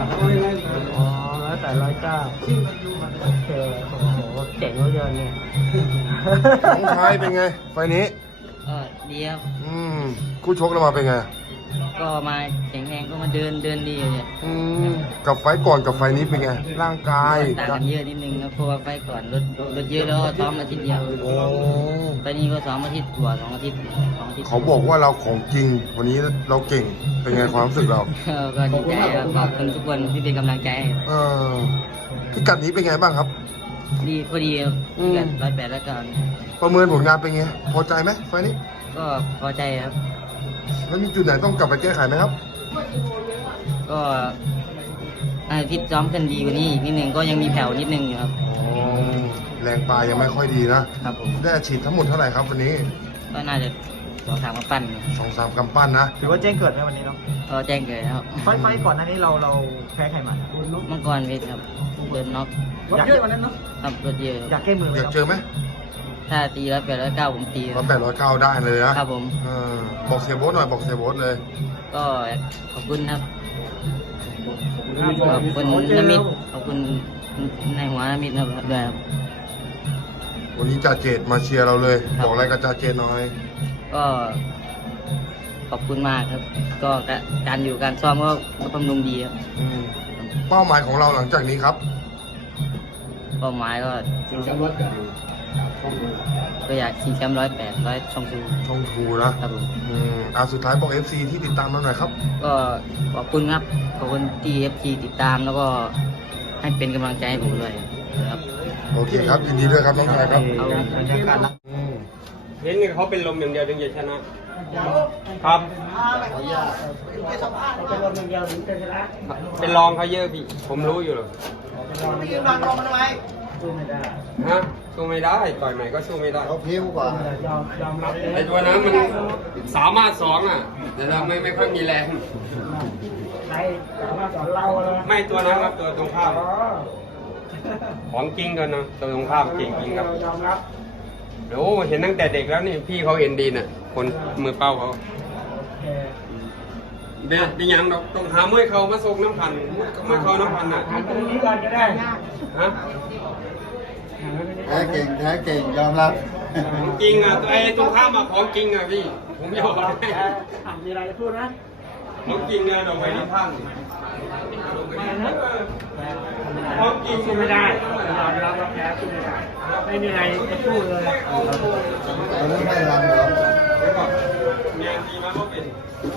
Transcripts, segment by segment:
อ๋อ108 109โอเคโอ้โหเจ๋งเหลือเกินเนี่ยน้องชายเป็นไงไฟล์นี้ดีครับคู่ชกเรามาเป็นไงก็มาแข็งแรงก็มาเดินดีอยู่เนี่ยกับไฟล์ก่อนกับไฟล์นี้เป็นไงร่างกายต่างกันเยอะนิดนึงครับเพราะว่าไฟก่อนรถเยอะแล้วก็ซ้อมอาทิตย์เดียวโอ้ไฟนี้ก็ซ้อมอาทิตย์กว่า2 อาทิตย์2 อาทิตย์เขาบอกว่าเราของจริงวันนี้เราเก่งเป็นไงความรู้สึกเราก็ดีใจครับขอบคุณทุกคนที่เป็นกำลังใจให้พิกัดนี้เป็นไงบ้างครับดีพอดีครับ108แล้วก็ประเมินผลงานเป็นไงพอใจไหมไฟล์นี้ก็พอใจครับแล้วมีจุดไหนต้องกลับไปแก้ไขไหมครับก็อาทิตย์ซ้อมกันดีกว่านี้อีกนิดนึงก็ยังมีแผ่วนิดนึงอยู่ครับแรงปลายยังไม่ค่อยดีนะครับผมได้อาชีพทั้งหมดเท่าไหร่ครับวันนี้ก็น่าจะ2-3มาปั้น 2-3 กำปั้นนะถือว่าแจ้งเกิดไหมวันนี้เนาะก็แจ้งเกิดครับไฟก่อนหน้านี้เราแพ้ใครมามังกรเพชรครับเดินน็อกรถเยอะวันนั้นเนาะครับรถเยอะอยากแก้มือไหมอยากเจอไหมถ้าตี108 109ผมตีคร้รัอบ ย809ได้เลยนะครับผมบอกเสียโบ๊ทหน่อยบอกเสียโบ๊ทเลยก็ขอบคุณครับขอบคุณนามิตขอบคุณนายหัวนามิตครับด้วยครับวันนี้จ่าเจตมาเชียร์เราเลยครับบอกอะไรกับจ่าเจตหน่อยก็ขอบคุณมากครับ ก็การอยู่การซ้อมก็บำรุงดีครับเป้าหมายของเราหลังจากนี้ครับเป้าหมายก็อยากชิงแชมป์108 100ช่องทูช่องทูนะครับผมสุดท้ายบอก FC ที่ติดตามเราหน่อยครับก็ขอบคุณครับขอบคุณที่FTติดตามแล้วก็ให้เป็นกำลังใจให้ผมด้วยครับโอเคครับยินดีด้วยครับน้องชายครับเอาบรรยากาศละเห็นเขาเป็นลมอย่างเดียวถึงจะชนะครับเป็นลมอย่างเดียวถึงจะชนะเป็นรองเขาเยอะพี่ ผมรู้อยู่หรอกยืนบังลมมันทำไมสู้ไม่ได้ฮะสู้ไม่ได้ต่อยใหม่ก็สู้ไม่ได้เขาพิ้วกว่ายอมรับเลยไอ้ตัวนั้นมันสามารถสองอ่ะ แต่เราไม่ค่อยมีแรงใครสามารถสอนเราเลยไม่ตัวนั้นครับตัวตรงข้ามของจริงกันนะตัวตรงข้ามจริงจริงครับยอมรับโอ้เห็นตั้งแต่เด็กแล้วนี่พี่เขาเห็นดีน่ะ คนมือเป้าเขาเป็นยังดอกต้องหามวยเขามาส่งน้ำพันมวยเขาน้ำพันน่ะตรงนี้ก่อนก็ได้ฮะแท้เก่งยอมรับของจริงอ่ะไอ้ตรงข้ามอ่ะของจริงอ่ะพี่ ผมยอมให้มีอะไรจะพูดนะของจริงนะดอกไม้ที่ท่านไม่นะของจริงสู้ไม่ได้ยอมรับว่าแพ้สู้ไม่ได้ไม่มีอะไรจะสู้เลยไม่รันหรอกงานดีมากก็เป็น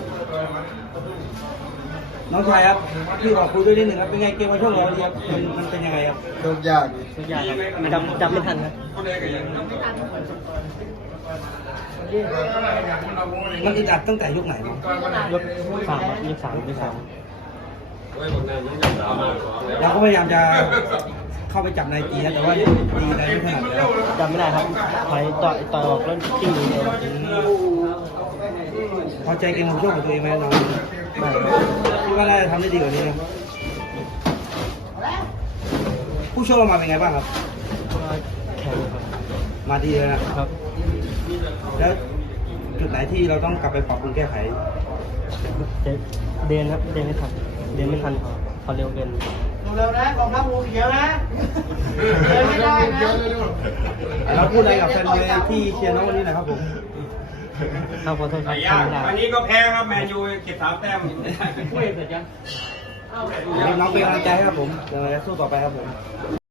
น้องชายครับพี่ขอคุยด้วยนิดหนึ่งครับเป็นไงเกมวันช่วงร้อนครับมันเป็นยังไงครับทุกยากทุกอย่างจำไม่ทันครับคนใดก็ยังจำไม่ทันมันอึดอัดตั้งแต่ยุคไหนมั้งยก3 โอ้ยบอกนายยังยังสามารถเราก็พยายามจะเข้าไปจับนายจีนะแต่ว่าตีนายไม่ถนัดแล้วจำไม่ได้ครับถอยต่อยออกแล้วกิ้งหนีเลยพอใจเกมของช่วงของตัวเองไหมน้องไม่คิดว่าน่าจะทำได้ดีกว่านี้นะผู้ช่วยเรามาเป็นไงบ้างครับแข็งครับมาดีเลยนะครับ แล้วจุดไหนที่เราต้องกลับไปปรับปรุงแก้ไขเดินครับเดินไม่ทันพอเร็วเกินเร็วนะกองทัพงูเขียวนะเดินไม่ได้นะเราพูดอะไรกับแฟนมวยที่เชียร์น้องวันนี้หนะครับผมครับขอโทษครับยากวันนี้ก็แพ้ครับแมนยูเก็บ3 แต้มน้องเป็นกำลังใจให้ครับผมเดี๋ยวเราจะสู้ต่อไปครับผม